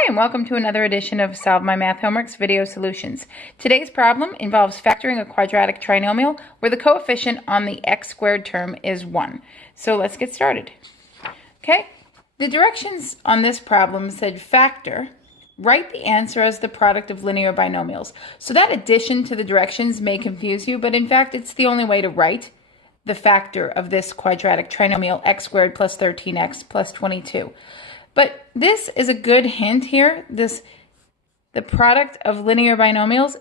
Hi, and welcome to another edition of Solve My Math Homework's Video Solutions. Today's problem involves factoring a quadratic trinomial where the coefficient on the x squared term is 1. So let's get started. Okay, the directions on this problem said factor, write the answer as the product of linear binomials. So that addition to the directions may confuse you, but in fact it's the only way to write the factor of this quadratic trinomial x squared plus 13x plus 22. But this is a good hint here, the product of linear binomials.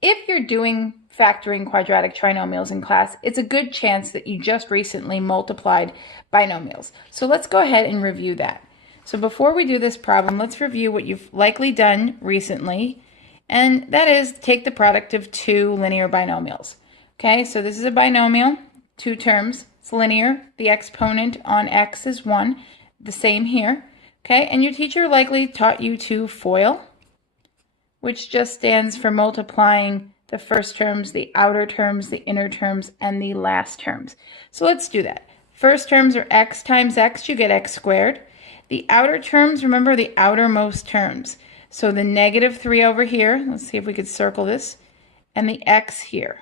If you're doing factoring quadratic trinomials in class, it's a good chance that you just recently multiplied binomials. So let's go ahead and review that. So before we do this problem, let's review what you've likely done recently, and that is take the product of two linear binomials. Okay, so this is a binomial, two terms, it's linear, the exponent on x is 1, the same here. Okay, and your teacher likely taught you to FOIL, which just stands for multiplying the first terms, the outer terms, the inner terms, and the last terms. So let's do that. First terms are x times x, you get x squared. The outer terms, remember the outermost terms. So the negative 3 over here, let's see if we could circle this, and the x here.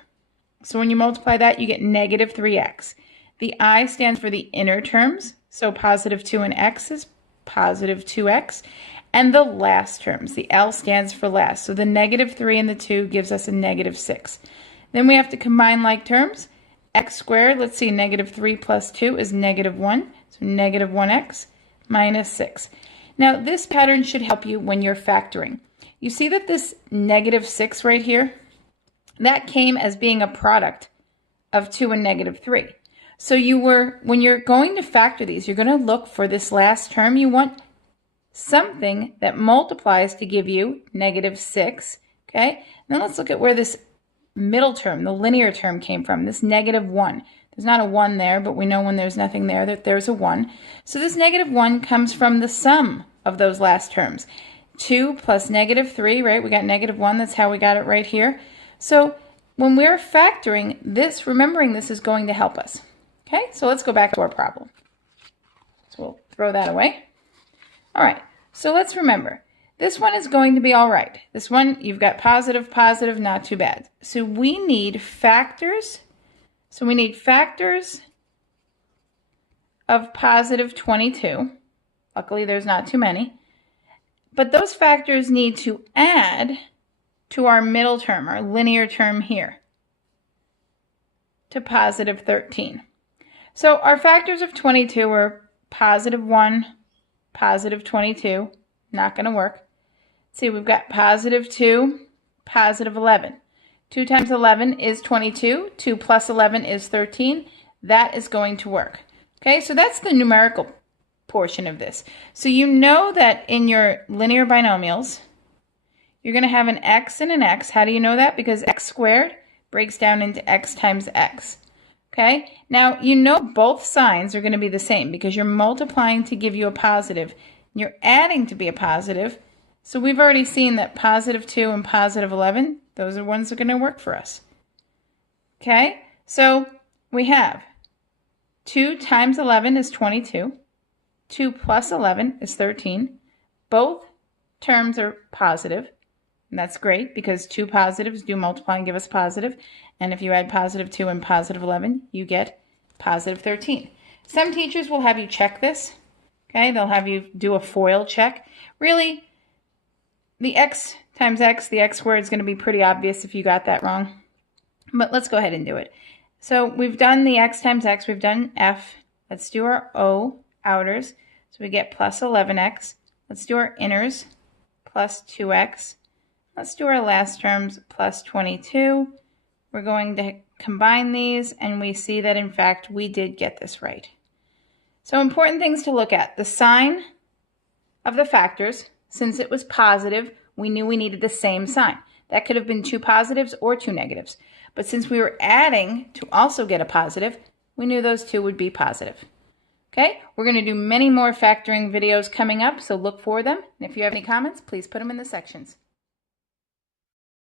So when you multiply that, you get negative 3x. The I stands for the inner terms, so positive 2 and x is positive 2x, and the last terms, the L stands for last, so the negative 3 and the 2 gives us a negative 6. Then we have to combine like terms. X squared, let's see, negative 3 plus 2 is negative 1, so negative 1x minus 6. Now this pattern should help you when you're factoring. You see that this negative 6 right here, that came as being a product of 2 and negative 3. So when you're going to factor these, you're going to look for this last term. You want something that multiplies to give you negative 6. Okay, now let's look at where this middle term, the linear term, came from, this negative 1. There's not a 1 there, but we know when there's nothing there that there's a 1. So this negative 1 comes from the sum of those last terms. 2 plus negative 3, right? We got negative 1. That's how we got it right here. So when we're factoring this, remembering this is going to help us. Okay, so let's go back to our problem. So we'll throw that away. All right, so let's remember, this one is going to be all right. This one, you've got positive, positive, not too bad. So we need factors. So we need factors of positive 22. Luckily, there's not too many. But those factors need to add to our middle term, our linear term here, to positive 13. So our factors of 22 are positive 1, positive 22. Not going to work. See, we've got positive 2, positive 11. 2 times 11 is 22. 2 plus 11 is 13. That is going to work. Okay, so that's the numerical portion of this. So you know that in your linear binomials, you're going to have an x and an x. How do you know that? Because x squared breaks down into x times x. Okay, now you know both signs are going to be the same because you're multiplying to give you a positive. And you're adding to be a positive. So we've already seen that positive 2 and positive 11, those are ones that are going to work for us. Okay, so we have 2 times 11 is 22. 2 plus 11 is 13. Both terms are positive. And that's great because two positives do multiply and give us positive. And if you add positive 2 and positive 11, you get positive 13. Some teachers will have you check this. Okay, they'll have you do a FOIL check. Really, the x times x, the x squared, is going to be pretty obvious if you got that wrong. But let's go ahead and do it. So we've done the x times x. We've done f. Let's do our O, outers. So we get plus 11x. Let's do our inners, plus 2x. Let's do our last terms, plus 22. We're going to combine these, and we see that, in fact, we did get this right. So important things to look at. The sign of the factors, since it was positive, we knew we needed the same sign. That could have been two positives or two negatives. But since we were adding to also get a positive, we knew those two would be positive. Okay, we're going to do many more factoring videos coming up, so look for them. And if you have any comments, please put them in the sections.